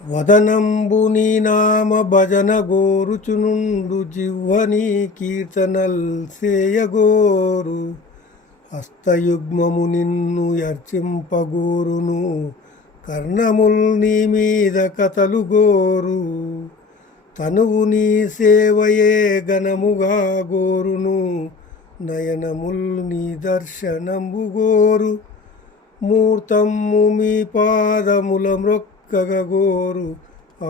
వదనంబు నీ నామ భజన గోరుచునుండు జిహ్వనీ కీర్తనల్ సేయగోరు హస్తయుగ్మము నిన్ను యర్చింపగోరును కర్ణముల్ నీ మీద కథలు గోరు తనువు నీ సేవయే గణముగా గోరును నయనముల్ నీ దర్శనంబు గోరు మూర్తమ్ము మీ పాదముల మ్రొక్కగోరు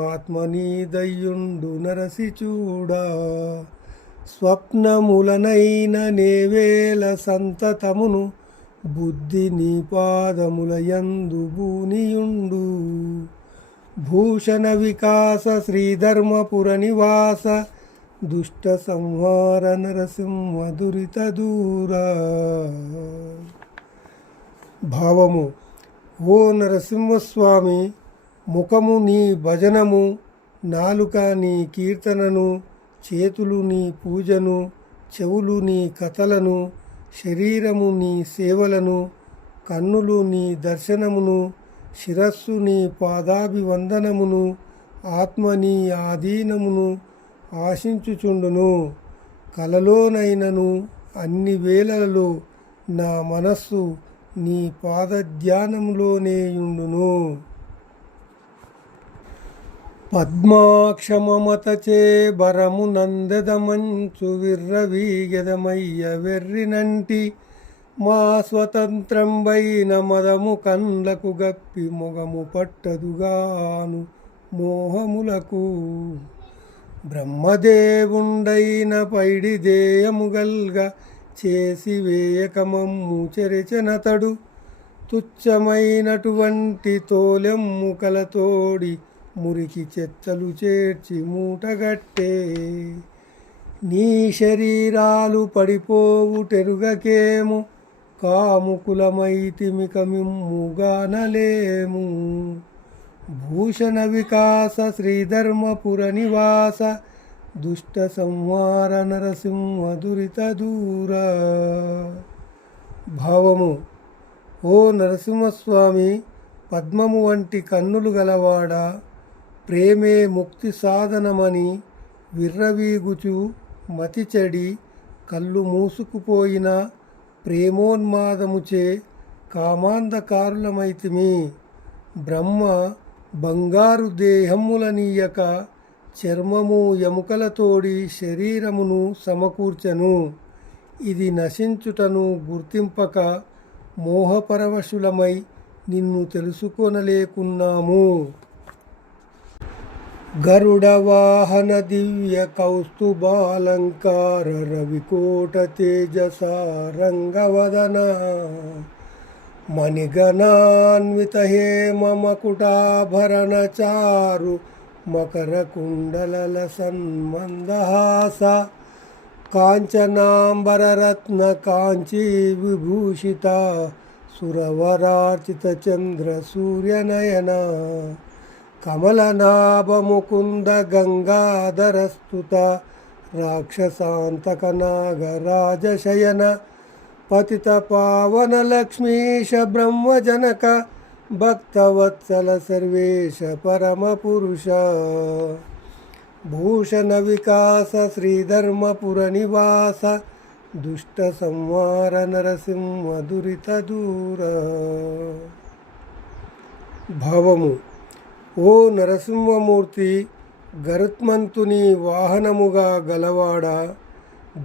ఆత్మనీ దయ్యుండు నరసి చూడా స్వప్నములనైన నేవేల సంతతమును బుద్ధి నీ పాదముల యందు భూనియుండు భూషణ వికాస శ్రీధర్మపుర నివాస దుష్ట సంహార నరసింహ దురిత దూరా. భావము: ఓ నరసింహస్వామి, ముఖము నీ భజనము, నాలుక నీ కీర్తనను, చేతులు నీ పూజను, చెవులు నీ కథలను, శరీరము నీ సేవలను, కన్నులు నీ దర్శనమును, శిరస్సు నీ పాదాభివందనమును, ఆత్మ నీ ఆధీనమును ఆశించుచుండును. కలలోనైనను అన్ని వేళలలో నా మనస్సు నీ పాదధ్యానంలోనేయుండును. పద్మాక్షమమతచే బరము నందెదమంచు విర్రవీగెదమయ్య వెర్రినంటి మా స్వతంత్రంబైన మదము కండ్లకు గప్పి మొగము పట్టదుగాను మోహములకు బ్రహ్మదేవుండైన పైడి దేయముగల్గ చేసి వేయకమమ్ము చెరచెనతడు తుచ్చమైనటువంటి తోలెమ్ము కలతోడి మురికి చెత్తలు చేర్చి మూటగట్టే నీ శరీరాలు పడిపోవుటెరుగకేము కాముకులమైతిమిక మిమ్ముగానలేము భూషణ వికాస శ్రీధర్మపుర నివాస దుష్ట సంహార నరసింహ దురిత దూరా. భావము: ఓ నరసింహస్వామి, పద్మము వంటి కన్నులు గలవాడా, ప్రేమే ముక్తి సాధనమని విర్రవీగుచు మతి చెడి కళ్ళు మూసుకుపోయిన ప్రేమోన్మాదముచే కామాంధకారులమైతిమి. బ్రహ్మ బంగారు దేహములనీయక చర్మము ఎముకలతోడి శరీరమును సమకూర్చెను. ఇది నశించుటను గుర్తింపక మోహపరవశులమై నిన్ను తెలుసుకొనలేకున్నాము. గరుడ వాహన దివ్య కౌస్తుభాలంకార రవికోట తేజస రంగవదన మణిగణాన్విత హేమ మకుటాభరణ చారు మకర కుండలల సన్మందహాస కాంచనాంబరరత్న కాంచీ విభూషిత సురవరార్చిత చంద్ర సూర్యనయన కమలనాభ ముకుంద గంగాధరస్తుత రాక్షసాంతక నాగరాజశయన పతిత పావన లక్ష్మీశ బ్రహ్మజనక భక్తవత్సల సర్వేశ పరమ పురుష భూషణ వికాస శ్రీధర్మపుర నివాస దుష్ట సంహార నరసింహ దురిత దూర. భావము: ఓ నరసింహమూర్తి, గరుత్మంతుని వాహనముగా గలవాడా,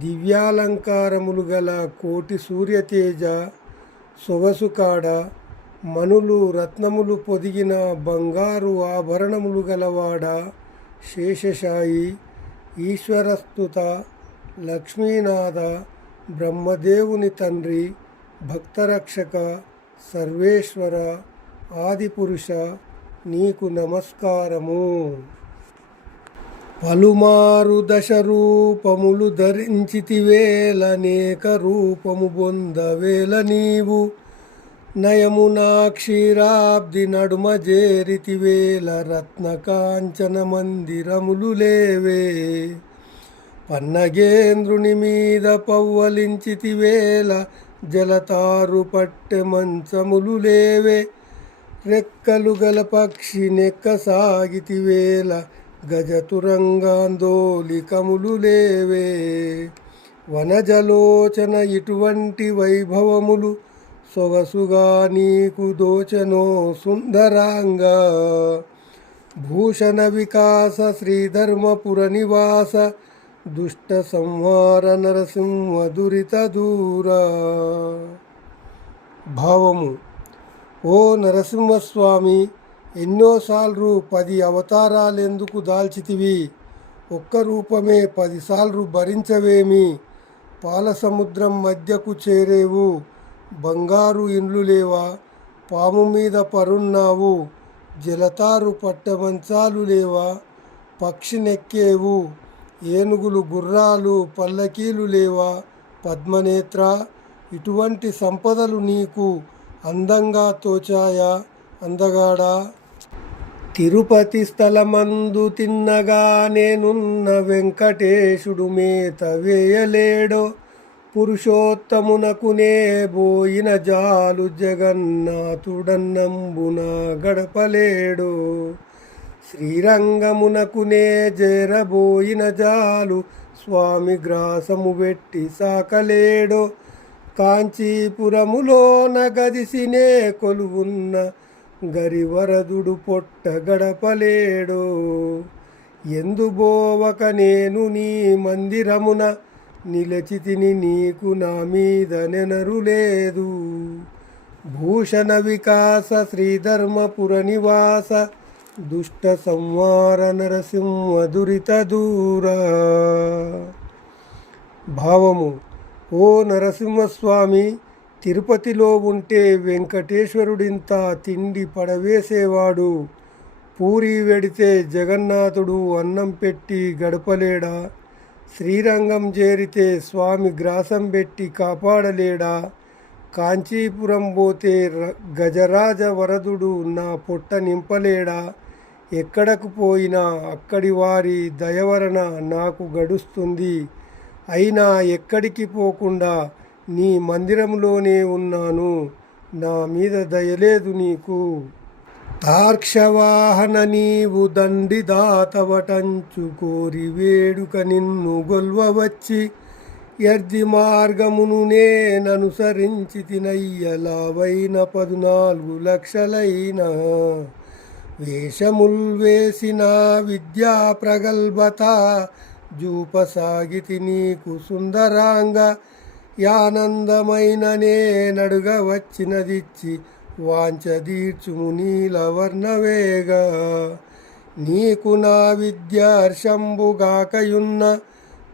దివ్యాలంకారములు గల కోటి సూర్యతేజ సొగసుకాడ, మనులు రత్నములు పొదిగిన బంగారు ఆభరణములు గలవాడా, శేషశాయి ఈశ్వరస్తుత లక్ష్మీనాథ బ్రహ్మదేవుని తండ్రి భక్తరక్షక సర్వేశ్వర ఆదిపురుష, నీకు నమస్కారము. పలుమారు దశ రూపములు ధరించితివేల అనేక రూపము బొందవేల నీవు నయమునా క్షీరాబ్ది నడుమ జేరితివేల రత్న కాంచన మందిరములు లేవే పన్నగేంద్రుని మీద పవ్వలించితివేల జలతారు పట్టె మంచములు లేవే రెక్కలు గల పక్షి నెక్కసాగితివేళ గజతురంగాందోలికములు లేవే. వనజలోచన ఇటువంటి వైభవములు సొగసుగా నీకు దోచనో సుందరాంగా. భూషణ వికాస శ్రీధర్మపుర నివాస దుష్ట సంహార నరసింహ దురిత దూరా. భావము: ఓ నరసింహస్వామి, ఎన్నోసార్లు 10 అవతారాలెందుకు దాల్చితివి? ఒక్క రూపమే 10 సార్లు భరించవేమి? పాలసముద్రం మధ్యకు చేరేవు, బంగారు ఇండ్లు లేవా? పాము మీద పరున్నావు, జలతారు పట్టమంచాలు లేవా? పక్షి నెక్కేవు, ఏనుగులు గుర్రాలు పల్లకీలు లేవా? పద్మనేత్ర, ఇటువంటి సంపదలు నీకు అందంగా తోచాయా అందగాడా? తిరుపతి స్థలమందు తిన్నగా నేనున్న వెంకటేశుడు మేత వేయలేడో. పురుషోత్తమునకునే బోయిన జాలు జగన్నాథుడన్నంబున గడపలేడో. శ్రీరంగమునకునే చేరబోయిన జాలు స్వామి గ్రాసము పెట్టి సాకలేడో. కాంచీపురములోన గదిసినే కొలువున్న గరివరదుడు పొట్ట గడపలేడో. ఎందుబోవక నేను నీ మందిరమున నిలచితిని, నీకు నా మీద నెనరు లేదు. భూషణ వికాస శ్రీధర్మపుర నివాస దుష్ట సంహార నరసింహ దురిత దూరా. భావము: ఓ నరసింహస్వామి, తిరుపతిలో ఉంటే వెంకటేశ్వరుడింత తిండి పడవేసేవాడు. పూరి వెడితే జగన్నాథుడు అన్నం పెట్టి గడపలేడా? శ్రీరంగం చేరితే స్వామి గ్రాసం పెట్టి కాపాడలేడా? కాంచీపురం పోతే గజరాజ వరదుడు నా పొట్ట నింపలేడా? ఎక్కడకు పోయినా అక్కడి వారి దయవరన నాకు గడుస్తుంది. అయినా ఎక్కడికి పోకుండా నీ మందిరంలోనే ఉన్నాను. నా మీద దయలేదు నీకు. తార్క్షవాహన నీవు దండి దాతవటంచు కోరి వేడుక నిన్ను గొల్వవచ్చి. ఎర్ది మార్గమును నేననుసరించి తినయ్యలావైన 14 లక్షలైన. వేషముల్ వేసిన విద్యా ప్రగల్భత జూపసాగితి నీకు సుందరాంగ. యానందమైన నేనడుగ వచ్చినదిచ్చి వాంచదీర్చుము నీలవర్ణవేగ. నీకు నా విద్యార్షంబుగాకయున్న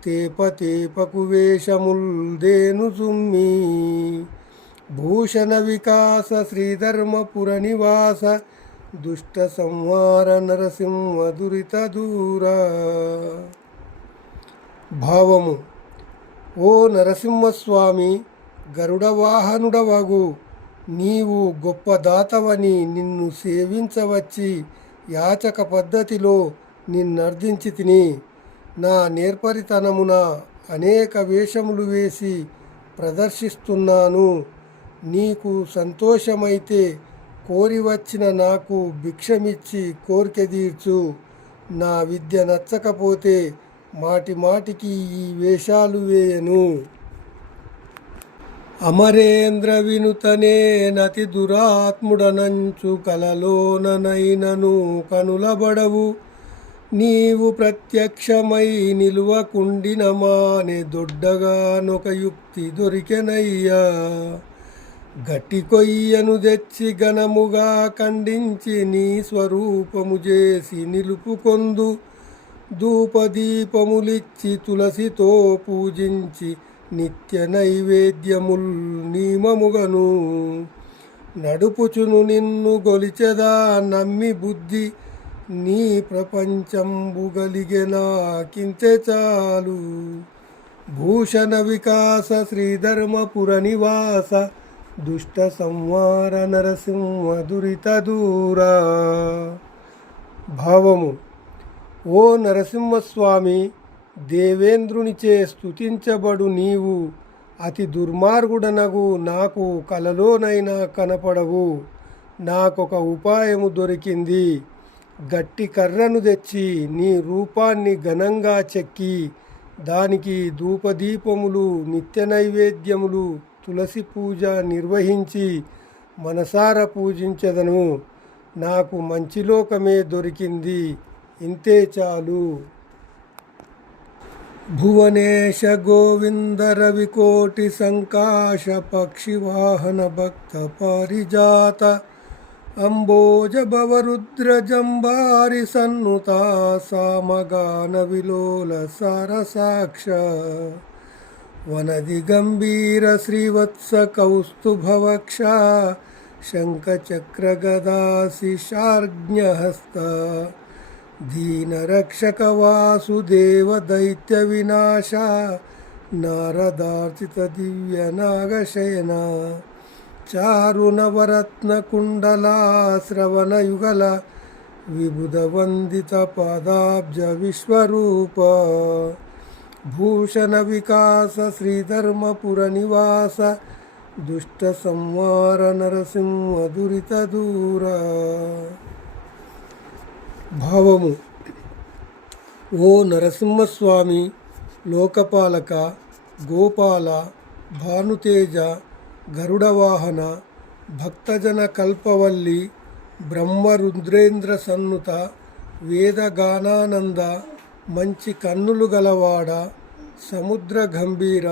తేపతేపకు వేషముల్ దేను సుమ్మి. భూషణ వికాస శ్రీధర్మపుర నివాస దుష్ట సంహార నరసింహ దురిత దూరా. భావము: ఓ నరసింహస్వామి, గరుడ వాహనుడవగు నీవు గొప్ప దాతవని నిన్ను సేవించవచ్చి యాచక పద్ధతిలో నిన్నర్థించి తిని. నా నేర్పరితనమున అనేక వేషములు వేసి ప్రదర్శిస్తున్నాను. నీకు సంతోషమైతే కోరి వచ్చిన నాకు భిక్షమిచ్చి కోరిక తీర్చు. నా విద్య నచ్చకపోతే మాటి మాటికి ఈ వేషాలు వేయను. అమరేంద్ర వినుతనే నతి దురాత్ముడనంచు కలలోననైనను కనులబడవు. నీవు ప్రత్యక్షమై నిలువకుండిన మానే దొడ్డగానొక యుక్తి దొరికెనయ్యా. గట్టి కొయ్యను తెచ్చి ఘనముగా ఖండించి నీ స్వరూపము చేసి నిలుపుకొందు. ధూపదీపములిచ్చి తులసితో పూజించి నిత్య నైవేద్యముల్ నియమముగను. నడుపుచును నిన్ను గొలిచెదా నమ్మి బుద్ధి. నీ ప్రపంచంబు గలిగెనాకింతే చాలు. భూషణ వికాస శ్రీధర్మపుర నివాస దుష్ట సంహార నరసింహ దురిత దూరా. భావము: ఓ నరసింహస్వామి, దేవేంద్రునిచే స్తుతించబడు నీవు అతి దుర్మార్గుడనగు నాకు కలలోనైనా కనపడవు. నాకొక ఉపాయము దొరికింది. గట్టి కర్రను తెచ్చి నీ రూపాన్ని ఘనంగా చెక్కి దానికి ధూపదీపములు, నిత్య నైవేద్యములు, తులసి పూజ నిర్వహించి మనసారా పూజించదను. నాకు మంచి లోకమే దొరికింది. ఇంతే చాలు. భువనేశ గోవింద రవికోటి సంకాశ పక్షివాహన భక్త పారిజాత అంబోజ భవరుద్ర జంబారి సన్నుత సామగాన విలోల సారసాక్ష వనది గంభీర శ్రీవత్స కౌస్తుభవక్ష శంఖచక్ర గదాశిషార్జ్ఞహస్త దీనరక్షక వాసుదేవ దైత్య వినాశ నారదార్చిత దివ్య నాగశయన చారు నవరత్న కుండలా శ్రవణ యుగల విబుధ వందిత పాదాబ్జ విశ్వరూప భూషణ వికాస శ్రీధర్మపుర నివాస దుష్ట సంహార నరసింహ దురిత దూర. భావము: ఓ నరసింహస్వామి, లోకపాలక, గోపాల, భానుతేజ, గరుడవాహన, భక్తజన కల్పవల్లి, బ్రహ్మరుద్రేంద్ర సన్నుత, వేదగానానంద, మంచి కన్నులు గలవాడ, సముద్ర గంభీర,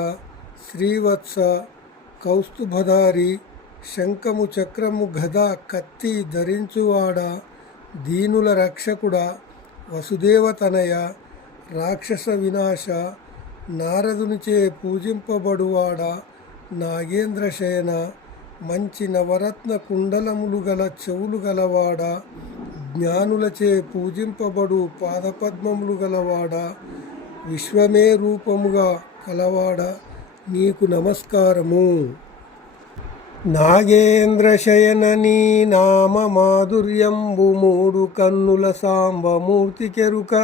శ్రీవత్స, కౌస్తుభధారి, శంఖము చక్రము గద కత్తి ధరించువాడ, దీనుల రక్షకుడా, వసుదేవతనయ, రాక్షస వినాశ, నారదునిచే పూజింపబడువాడ, నాగేంద్ర శయన, మంచి నవరత్న కుండలములు గల చెవులు గలవాడ, జ్ఞానులచే పూజింపబడు పాదపద్మములు గలవాడ, విశ్వమే రూపముగా కలవాడ, నీకు నమస్కారము. నాగేంద్ర శయన నీ నామ మాధుర్యంబు మూడు కన్నుల సాంబమూర్తి కెరుక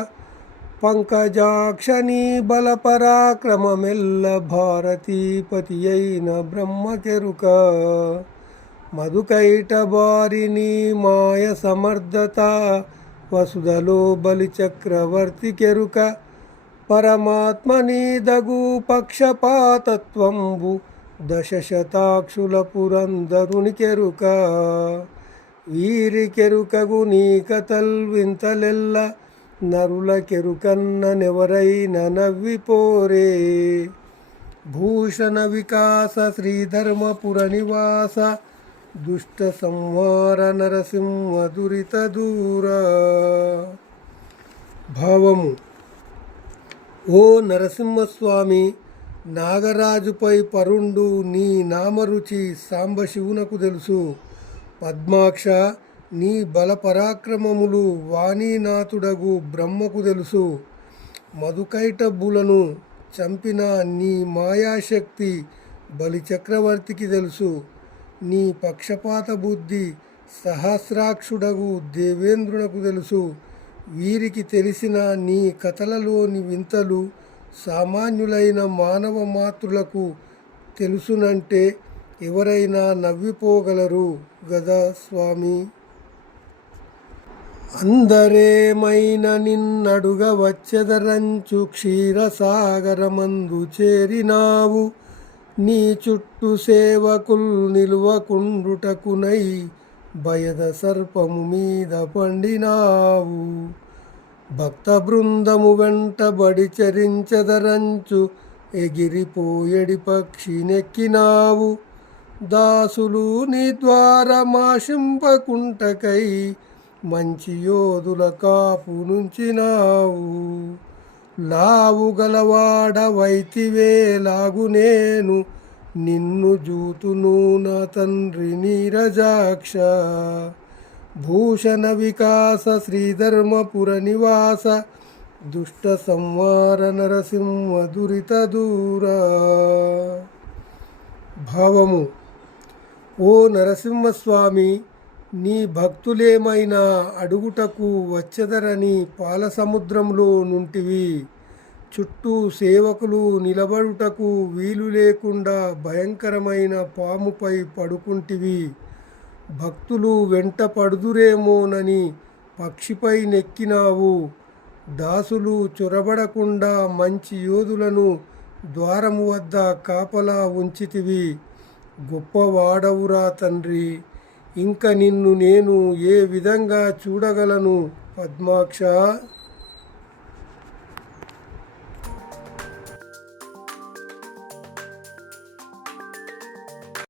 పంకజాక్ష నీ బల పరాక్రమమెల్ల భారతీపతి అయిన బ్రహ్మ కెరుక మధుకైట బారి నీ మాయ సమర్థత వసుధలో బలి చక్రవర్తి కెరుక పరమాత్మ నీ దగు పక్షపాతత్వంబు దశశతాక్షుల పురంధరుని కెరుక వీరి కెరుకగు నీ కథల్ వింతలెల్ల నరుల కెరుకన్ననెవరైన నవ్విపోరే. భూషణ వికాస శ్రీధర్మపుర నివాస దుష్ట సంహార నరసింహ దురిత దూర. భావము: ఓ నరసింహస్వామి, నాగరాజుపై పరుండు నీ నామరుచి సాంబశివునకు తెలుసు. పద్మాక్ష, నీ బల పరాక్రమములు వాణీనాథుడగు బ్రహ్మకు తెలుసు. మధుకైటబ్బులను చంపిన నీ మాయాశక్తి బలిచక్రవర్తికి తెలుసు. నీ పక్షపాత బుద్ధి సహస్రాక్షుడగు దేవేంద్రునకు తెలుసు. వీరికి తెలిసిన నీ కథలలోని వింతలు సామాన్యులైన మానవ మాతృలకు తెలుసునంటే ఎవరైనా నవ్విపోగలరు గదా స్వామి. అందరేమైన నిన్నడుగ వచ్చెదరంచు క్షీరసాగరమందు చేరినావు. నీ చుట్టూ సేవకుల్ నిలువకుండుటకునై భయద సర్పము మీద పండినావు. భక్త బృందము వెంటబడి చరించదరంచు ఎగిరిపోయడి పక్షినెక్కినావు. దాసులు నీ ద్వారమాశింపకుంటకై మంచి యోధుల కాపు నుంచినావు. లావు గలవాడ వైతివే లాగు నేను నిన్ను జూతును నా తండ్రి నీరజాక్ష. భూషణ వికాస శ్రీధర్మపుర నివాస దుష్ట సంహార నరసింహ దురిత దూర. భావము: ఓ నరసింహస్వామి, నీ భక్తులేమైనా అడుగుటకు వచ్చెదరని పాలసముద్రంలో నుంటివి. చుట్టూ సేవకులు నిలబడుటకు వీలు లేకుండా భయంకరమైన పాముపై పడుకుంటివి. భక్తులు వెంట పడుదురేమోనని పక్షిపై నెక్కినావు. దాసులు చొరబడకుండా మంచి యోధులను ద్వారము వద్ద కాపలా ఉంచితివి. గొప్పవాడవురా తండ్రి, ఇంక నిన్ను నేను ఏ విధంగా చూడగలను పద్మాక్ష?